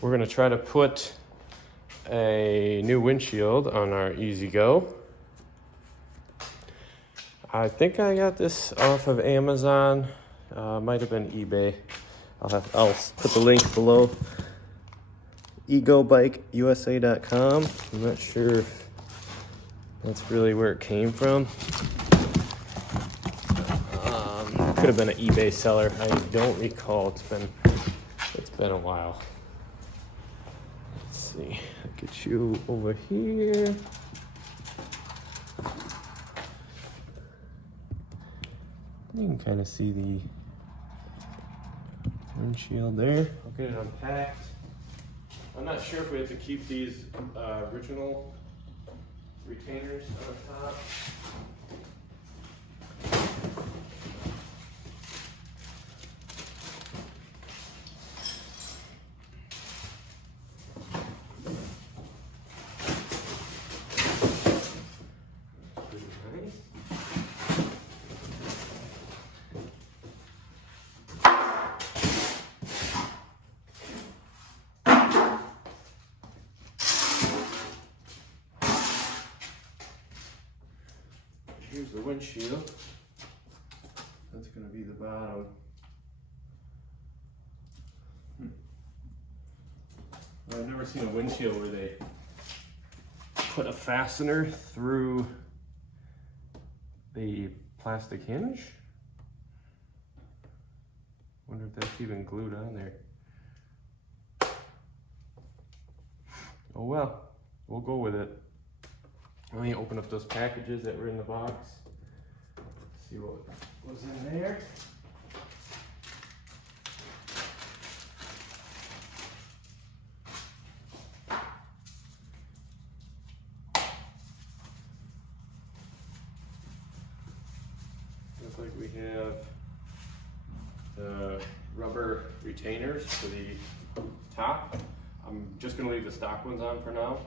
We're gonna try to put a new windshield on our EZGO. I think I got this off of Amazon. Might have been eBay. I'll put the link below. EGOBikeUSA.com. I'm not sure if that's really where it came from. Could have been an eBay seller. I don't recall. It's been a while. Let's see. I'll get you over here. You can kind of see the windshield there. I'll get it unpacked. I'm not sure if we have to keep these original retainers on the top. Here's the windshield. That's going to be the bottom. I've never seen a windshield where they put a fastener through the plastic hinge. Wonder if that's even glued on there. Oh well, we'll go with it. Let me open up those packages that were in the box. See what was in there. Looks like we have the rubber retainers for the top. I'm just gonna leave the stock ones on for now.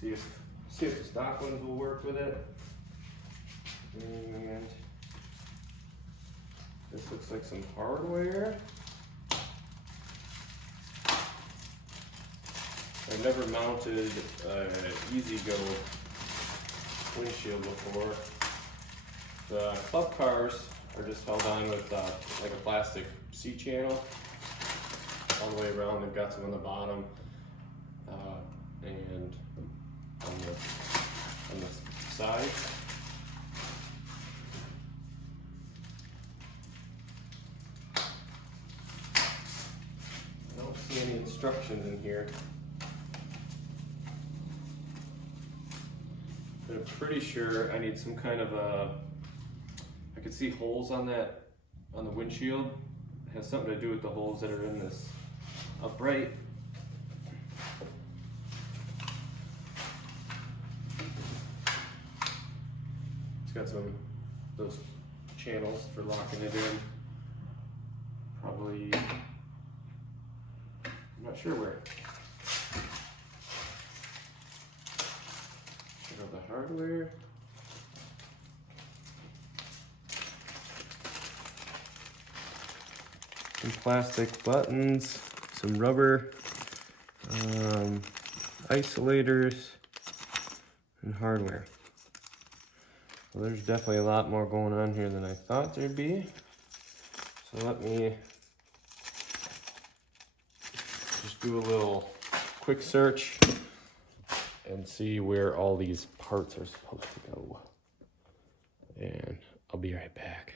See if the stock ones will work with it. And this looks like some hardware. I've never mounted EZGO windshield before. The club cars are just held on with like a plastic C-channel all the way around. They've got some on the bottom and on the sides. I don't see any instructions in here. But I'm pretty sure I need some kind of I could see holes on the windshield. It has something to do with the holes that are in this upright. It's got those channels for locking it in. Probably, I'm not sure where. Check out the hardware. Some plastic buttons, some rubber isolators, and hardware. Well, there's definitely a lot more going on here than I thought there'd be. So let me just do a little quick search and see where all these parts are supposed to go. And I'll be right back.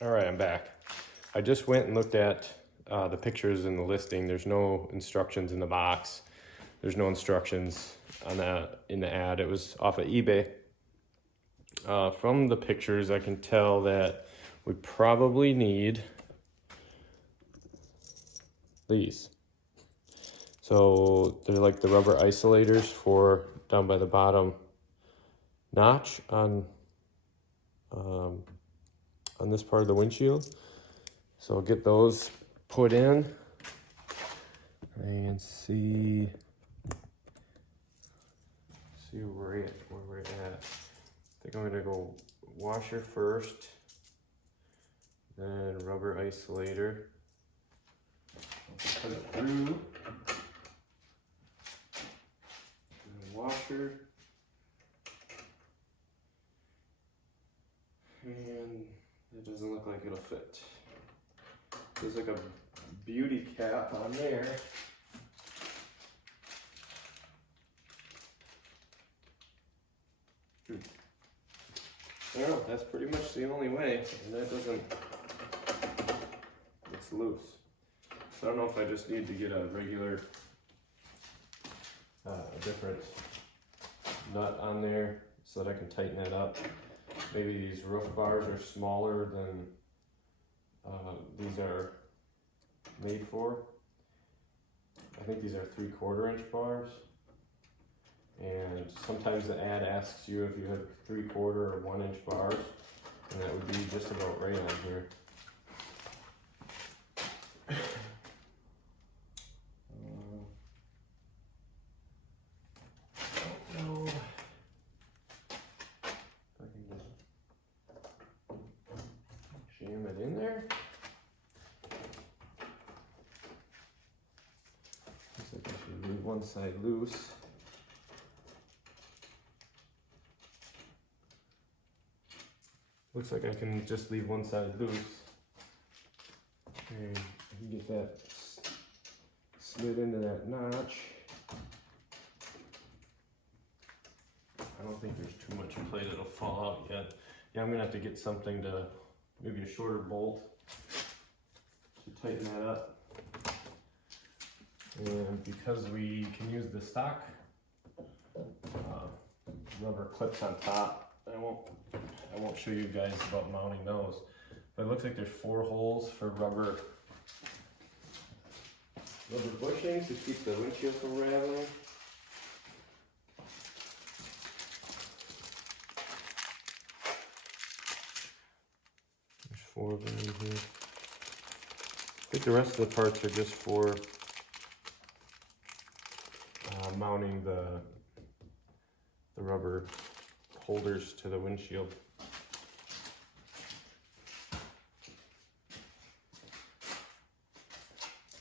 All right, I'm back. I just went and looked at the pictures in the listing. There's no instructions in the box. There's no instructions in the ad. It was off of eBay. From the pictures, I can tell that we probably need these. So they're like the rubber isolators for down by the bottom notch on this part of the windshield. So I'll get those put in and see where we're at. I think I'm gonna go washer first, and rubber isolator. Put it through. And washer. And it doesn't look like it'll fit. There's like a beauty cap on there. Well, that's pretty much the only way, and that doesn't, it's loose. So I don't know if I just need to get a regular, different nut on there so that I can tighten that up. Maybe these roof bars are smaller than these are made for. I think these are 3/4 inch bars. And sometimes the ad asks you if you have 3/4 or 1 inch bars, and that would be just about right on here. I don't know if I can just jam it in there. Looks like I should leave one side loose. Looks like I can just leave one side loose. And I can get that slid into that notch. I don't think there's too much play that'll fall out yet. Yeah, I'm gonna have to get something to, maybe a shorter bolt to tighten that up. And because we can use the stock rubber clips on top, I won't show you guys about mounting those, but it looks like there's 4 holes for rubber bushings to keep the windshield from rattling. There's 4 of them in here. I think the rest of the parts are just for mounting the rubber holders to the windshield.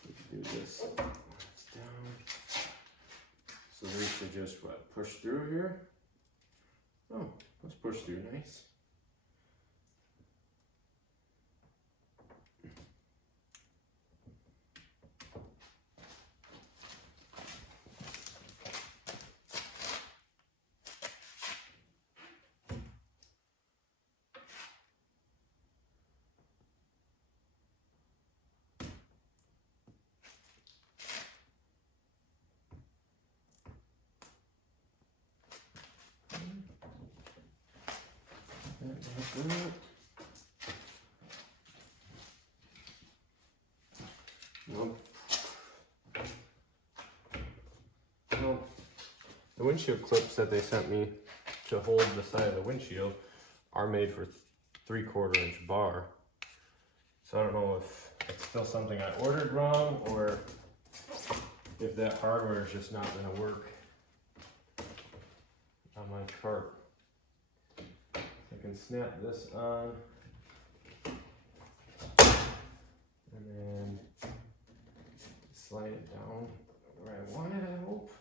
We can do this. It's down. So we should just push through here. Oh, let's push through nice. Well, the windshield clips that they sent me to hold the side of the windshield are made for 3/4 inch bar. So I don't know if it's still something I ordered wrong or if that hardware is just not going to work on my chart. I can snap this on and then slide it down where I want it, I hope.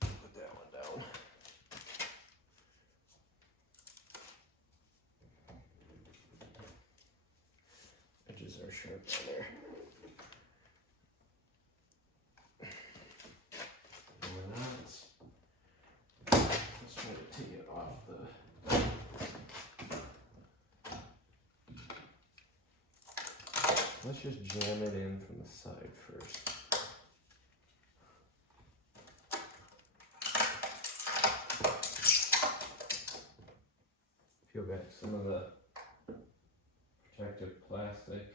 Put that one down. Edges are sharp down there. Take it off the let's just jam it in from the side first. Peel back some of the protective plastic.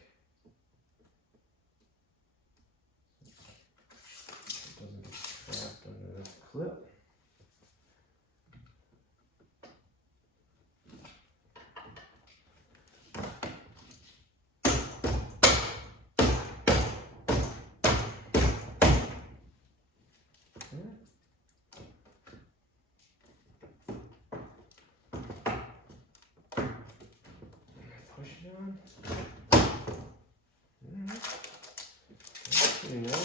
It doesn't get trapped under this clip. on. Alright. Okay, now.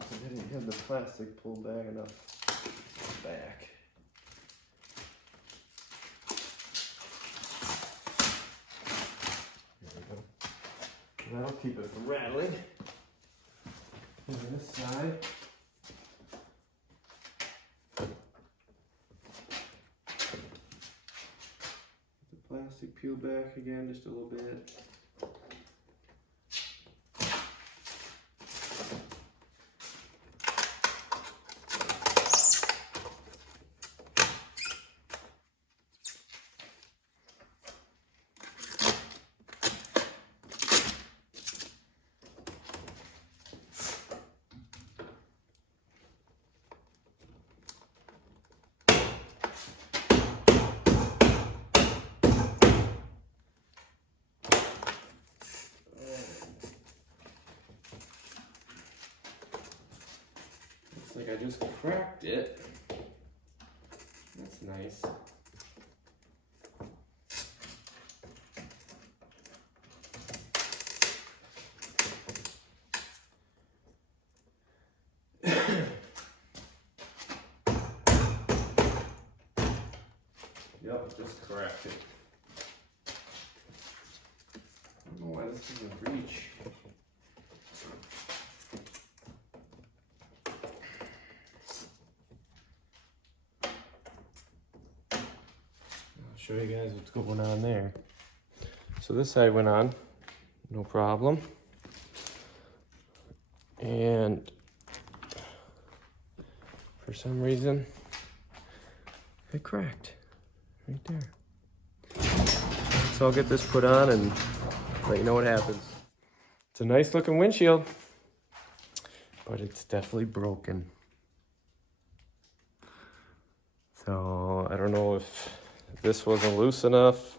I didn't have the plastic pulled back enough back. There we go. That'll keep it from rattling. And on this side. The plastic peel back again just a little bit. Like I just cracked it. That's nice. Yep, just cracked it. I don't know why this doesn't reach. Show you guys what's going on there. So this side went on, no problem. And for some reason, it cracked right there. So I'll get this put on and let you know what happens. It's a nice looking windshield, but it's definitely broken. So I don't know if this wasn't loose enough.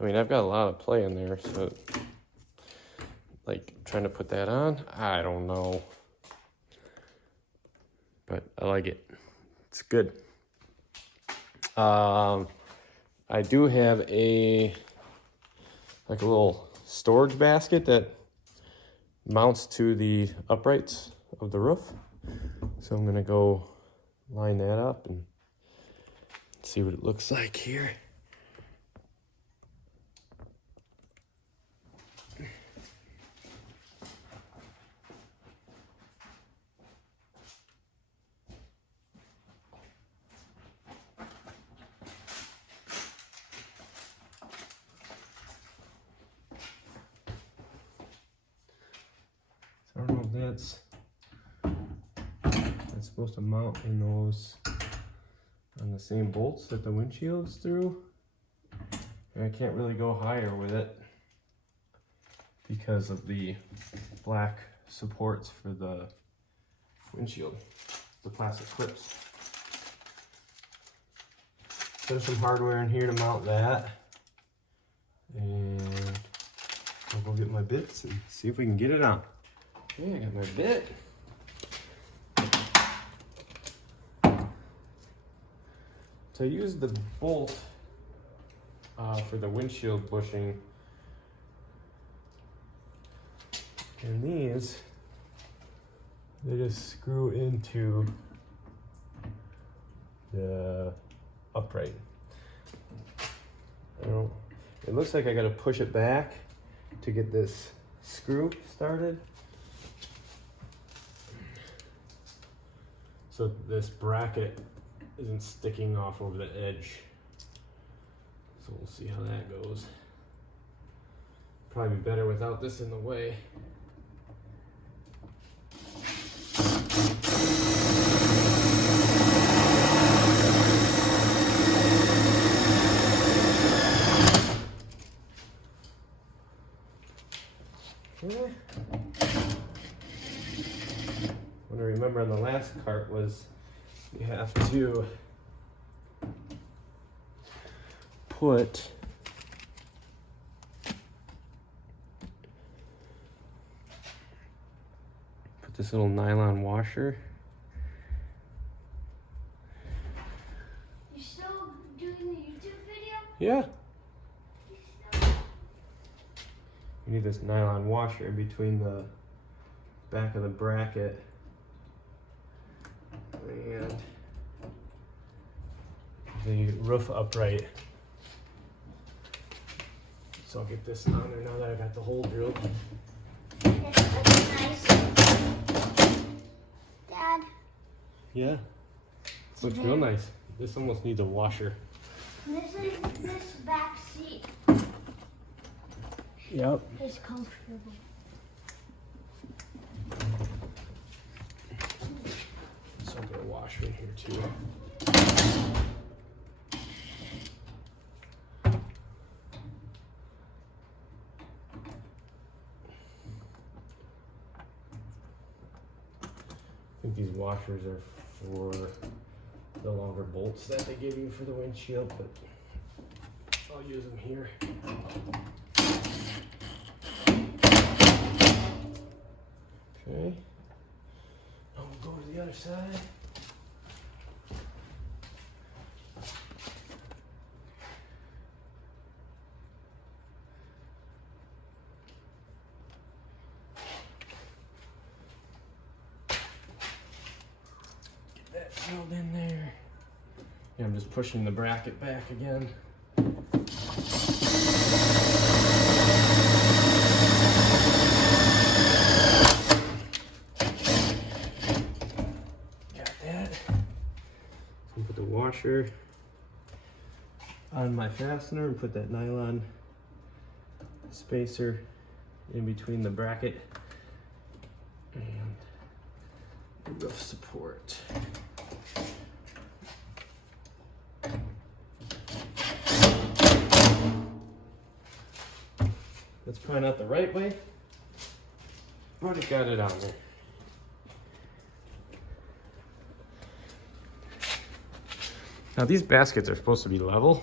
I mean, I've got a lot of play in there, so like trying to put that on, I don't know. But I like it. It's good. I do have a little storage basket that mounts to the uprights of the roof. So I'm gonna go line that up and see what it looks like here. I don't know if that's supposed to mount in those on the same bolts that the windshield's through. And I can't really go higher with it because of the black supports for the windshield, the plastic clips. There's some hardware in here to mount that. And I'll go get my bits and see if we can get it on. Okay, I got my bit. So I used the bolt for the windshield bushing. And these, they just screw into the upright. I don't, it looks like I gotta push it back to get this screw started. So this bracket isn't sticking off over the edge. So we'll see how that goes. Probably be better without this in the way. Okay. What I remember on the last cart was you have to put this little nylon washer. You're still doing the YouTube video? Yeah. You need this nylon washer in between the back of the bracket and the roof upright. So I'll get this on there now that I got the hole drilled. This looks nice. Dad. Yeah. Looks real nice. This almost needs a washer. This is this back seat. Yep. It's comfortable. So I'll get a washer in here too. I think these washers are for the longer bolts that they give you for the windshield, but I'll use them here. Okay. Now we'll go to the other side. Get that drilled in there. Yeah, I'm just pushing the bracket back again. Put the washer on my fastener and put that nylon spacer in between the bracket and the roof support. That's probably not the right way, but it got it on there. Now these baskets are supposed to be level,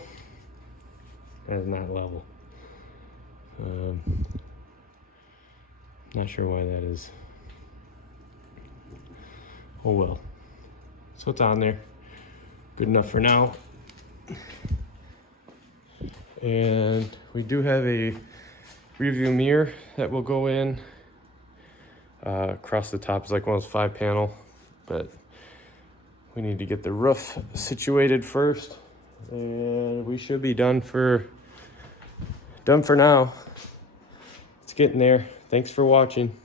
and it's not level. Not sure why that is. Oh well. So it's on there. Good enough for now. And we do have a review mirror that will go in across the top. It's like one of those 5-panel, but we need to get the roof situated first, and we should be done for now. It's getting there. Thanks for watching.